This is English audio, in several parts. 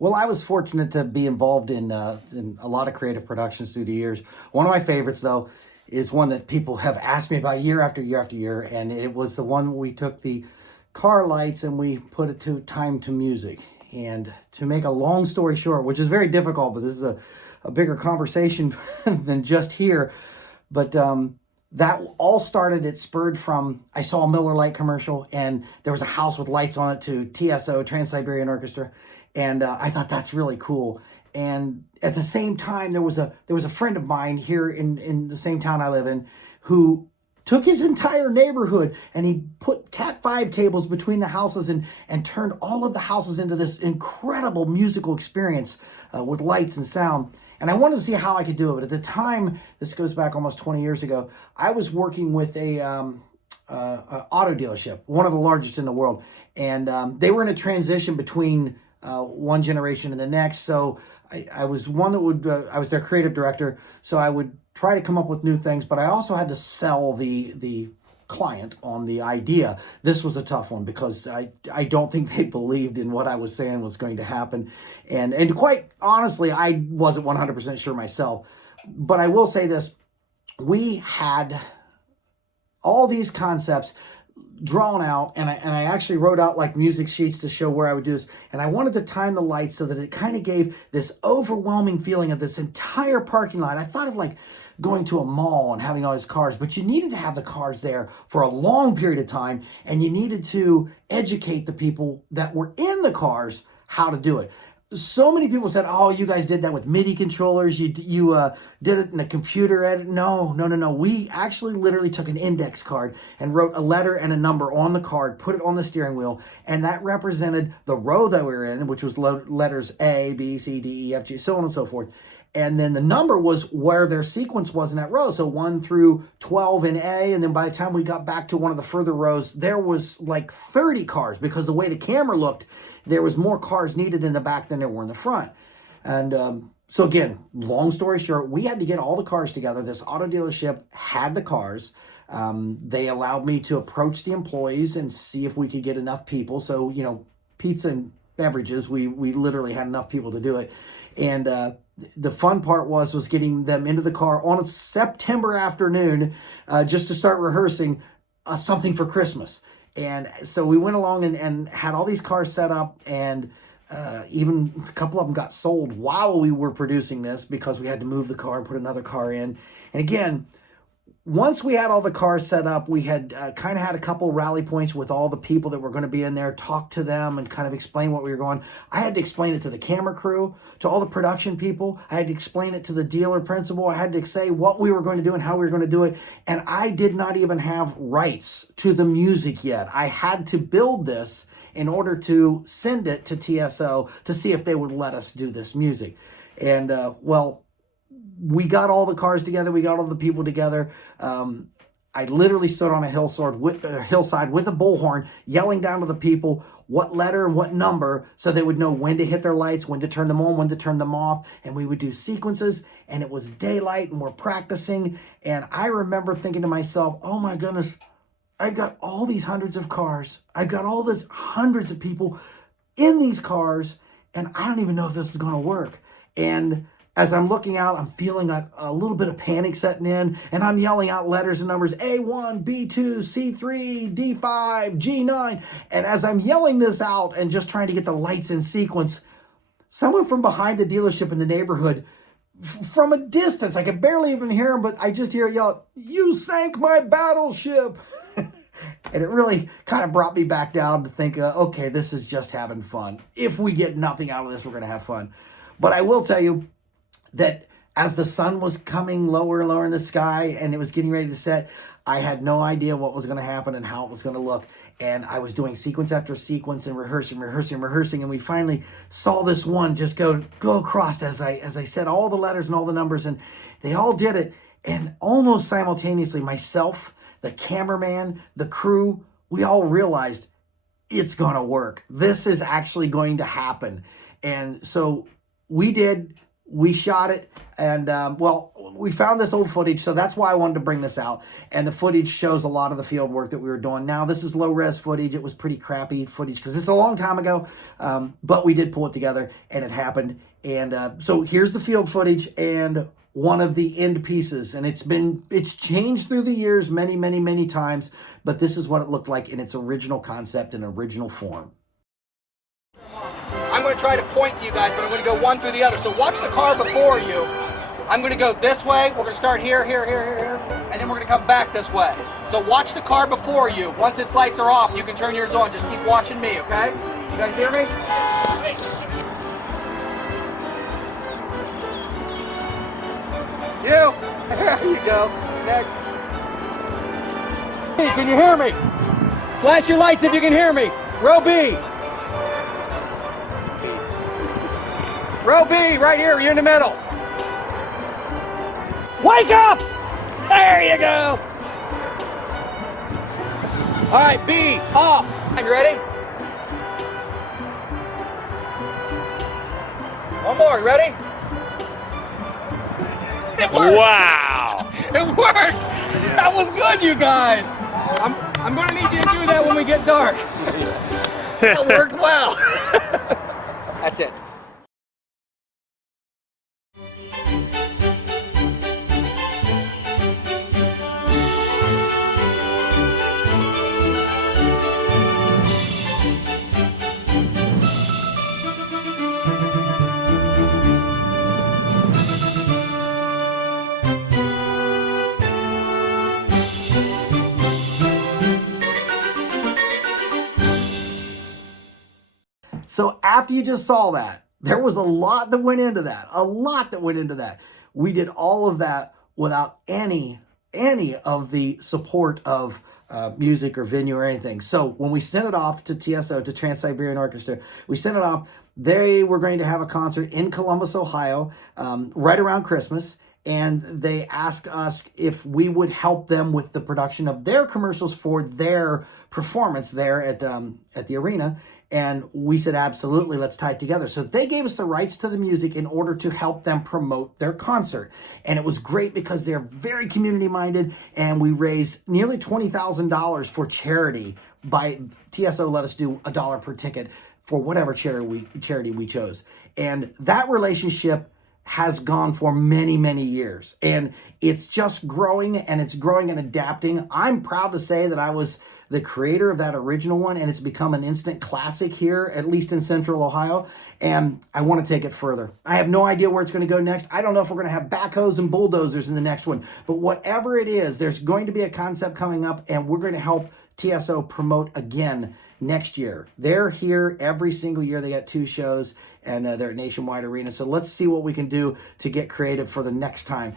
Well, I was fortunate to be involved in a lot of creative productions through the years. One of my favorites, though, is one that people have asked me about year after year after year, and it was the one where we took the car lights and we put it to time to music. And to make a long story short, which is very difficult, but this is a bigger conversation than just here. But that all started, it spurred from, I saw a Miller Lite commercial and there was a house with lights on it to TSO, Trans-Siberian Orchestra. And I thought that's really cool. And at the same time, there was a friend of mine here in the same town I live in who took his entire neighborhood and he put Cat 5 cables between the houses and turned all of the houses into this incredible musical experience with lights and sound. And I wanted to see how I could do it. But at the time, this goes back almost 20 years ago, I was working with a auto dealership, one of the largest in the world. And they were in a transition between one generation and the next. So I was one that I was their creative director. So I would try to come up with new things, but I also had to sell the client on the idea. This was a tough one because I don't think they believed in what I was saying was going to happen. And quite honestly, I wasn't 100% sure myself. But I will say this, we had all these concepts drawn out, and I actually wrote out like music sheets to show where I would do this. And I wanted to time the lights so that it kind of gave this overwhelming feeling of this entire parking lot. I thought of like going to a mall and having all these cars, but you needed to have the cars there for a long period of time, and you needed to educate the people that were in the cars how to do it. So many people said, "Oh, you guys did that with MIDI controllers. You did it in a computer edit." No, no, no, no. We actually literally took an index card and wrote a letter and a number on the card, put it on the steering wheel, and that represented the row that we were in, which was letters A, B, C, D, E, F, G, so on and so forth. And then the number was where their sequence was in that row. So 1 through 12 in A. And then by the time we got back to one of the further rows, there was like 30 cars because the way the camera looked, there was more cars needed in the back than there were in the front. And so again, long story short, we had to get all the cars together. This auto dealership had the cars. They allowed me to approach the employees and see if we could get enough people. So, pizza and beverages, we literally had enough people to do it. And the fun part was getting them into the car on a September afternoon just to start rehearsing something for Christmas. And so we went along and had all these cars set up, and even a couple of them got sold while we were producing this because we had to move the car and put another car in. And again, once we had all the cars set up, we had kind of had a couple rally points with all the people that were going to be in there, talk to them and kind of explain what we were going. I had to explain it to the camera crew, to all the production people. I had to explain it to the dealer principal. I had to say what we were going to do and how we were going to do it. And I did not even have rights to the music yet. I had to build this in order to send it to TSO to see if they would let us do this music. And we got all the cars together. We got all the people together. I literally stood on a hillside with a bullhorn, yelling down to the people what letter and what number so they would know when to hit their lights, when to turn them on, when to turn them off. And we would do sequences, and it was daylight, and we're practicing. And I remember thinking to myself, oh my goodness, I've got all these hundreds of cars. I've got all these hundreds of people in these cars, and I don't even know if this is going to work. And as I'm looking out, I'm feeling a little bit of panic setting in, and I'm yelling out letters and numbers, A1, B2, C3, D5, G9. And as I'm yelling this out and just trying to get the lights in sequence, someone from behind the dealership in the neighborhood, from a distance, I could barely even hear him, but I just hear it yell, "You sank my battleship." And it really kind of brought me back down to think, okay, this is just having fun. If we get nothing out of this, we're going to have fun. But I will tell you that as the sun was coming lower and lower in the sky and it was getting ready to set, I had no idea what was going to happen and how it was going to look. And I was doing sequence after sequence and rehearsing. And we finally saw this one just go across as I said all the letters and all the numbers, and they all did it. And almost simultaneously, myself, the cameraman, the crew, we all realized it's going to work. This is actually going to happen. And so we did we shot it, and well, we found this old footage, so that's why I wanted to bring this out. And the footage shows a lot of the field work that we were doing. Now, this is low-res footage. It was pretty crappy footage because it's a long time ago, but we did pull it together, and it happened. And so here's the field footage and one of the end pieces, and it's changed through the years many times, but this is what it looked like in its original concept and original form. I'm going to try to point to you guys, but I'm going to go one through the other. So watch the car before you. I'm going to go this way. We're going to start here, and then we're going to come back this way. So watch the car before you. Once its lights are off, you can turn yours on. Just keep watching me, okay? You guys hear me? You. There you go. Next. Can you hear me? Flash your lights if you can hear me. Row B. Row B, right here, you're in the middle. Wake up! There you go. All right, B, off. You ready? One more, you ready? It worked. Wow! It worked! That was good, you guys! I'm gonna need you to do that when we get dark. That worked well. That's it. So after you just saw that, there was a lot that went into that. We did all of that without any of the support of music or venue or anything. So when we sent it off to TSO, to Trans-Siberian Orchestra, we sent it off. They were going to have a concert in Columbus, Ohio, right around Christmas. And they asked us if we would help them with the production of their commercials for their performance there at the arena. And we said, absolutely, let's tie it together. So they gave us the rights to the music in order to help them promote their concert. And it was great because they're very community-minded, and we raised nearly $20,000 for charity. By TSO let us do $1 per ticket for whatever charity we chose. And that relationship has gone for many years. And it's just growing, and it's growing and adapting. I'm proud to say that I was the creator of that original one, and it's become an instant classic here, at least in Central Ohio, and I want to take it further. I have no idea where it's going to go next. I don't know if we're going to have backhoes and bulldozers in the next one, but whatever it is, there's going to be a concept coming up, and we're going to help TSO promote again next year. They're here every single year. They got 2 shows, and they're at Nationwide Arena. So let's see what we can do to get creative for the next time.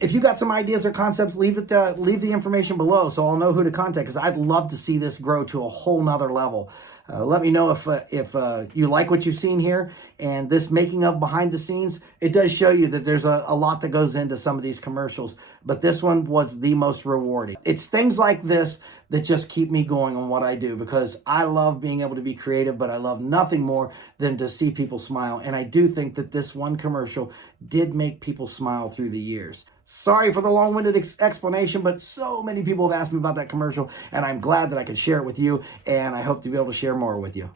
If you got some ideas or concepts, leave the information below so I'll know who to contact, because I'd love to see this grow to a whole nother level. Let me know if you like what you've seen here, and this making of behind the scenes, it does show you that there's a lot that goes into some of these commercials, but this one was the most rewarding. It's things like this that just keep me going on what I do, because I love being able to be creative, but I love nothing more than to see people smile, and I do think that this one commercial did make people smile through the years. Sorry for the long-winded explanation, but so many people have asked me about that commercial, and I'm glad that I could share it with you, and I hope to be able to share more with you.